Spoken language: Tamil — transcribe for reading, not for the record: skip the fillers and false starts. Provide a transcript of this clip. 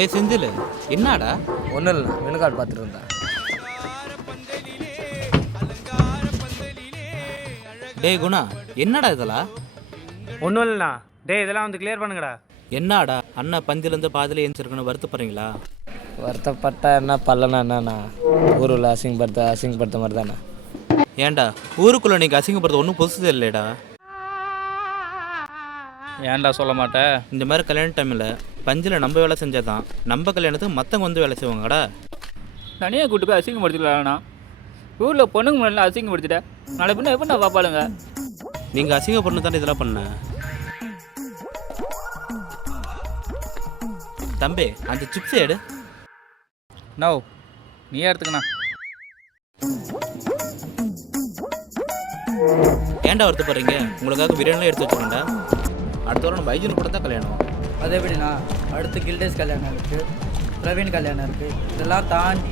டேய் செந்தில், என்னடா? ஒன்றும் இல்லை, மெனு கார்டு பார்த்துட்டு இருந்தேன். டேய் குணா, என்னடா இதெல்லாம்? ஒன்றும் இல்லைண்ணா. டேய் இதெல்லாம் வந்து கிளியர் பண்ணுங்கடா. என்னடா அண்ணா பந்திலேருந்து பாதியில் ஏஞ்சிருக்குன்னு வருத்தப்படுறீங்களா? வருத்தப்பட்டா என்ன பல்லனா என்னண்ணா? ஊரில் அசிங்கப்படுத்த மாதிரி தானே. ஏன்டா ஊருக்குள்ளே நீங்கள் அசிங்கப்படுறது ஒன்றும் புதுசு இல்லைடா. ஏன்டா சொல்ல மாட்டேன்? இந்த மாதிரி கல்யாண டைமில் பஞ்சில் நம்ம வேலை செஞ்சால் தான் நம்ம கல்யாணத்துக்கு மற்றவங்க வந்து வேலை செய்வாங்கடா. தனியாக கூட்டு போய் அசிங்கப்படுத்திக்கலாம்ண்ணா. ஊரில் பொண்ணுங்க முன்னாடி அசிங்கப்படுத்திட்டேன். நாளை பின்ன எப்படி நான் பார்ப்பாளுங்க? நீங்கள் அசிங்கப்படணும் தானே இதெல்லாம் பண்ண. தம்பி அந்த சிப்ஸ் எடு. நோ, நீ எடுத்துக்கண்ணா. ஏன்டா வருத்தப்படுறீங்க? உங்களுக்காக பிரியாணிலாம் எடுத்து வச்சுருந்தா. அடுத்த வாரம் நம்ம பைஜன் கூட தான் கல்யாணம். அது எப்படிண்ணா? அடுத்து கில்டேஸ் கல்யாணம் இருக்குது, பிரவீன் கல்யாணம் இருக்குது, இதெல்லாம் தாண்டி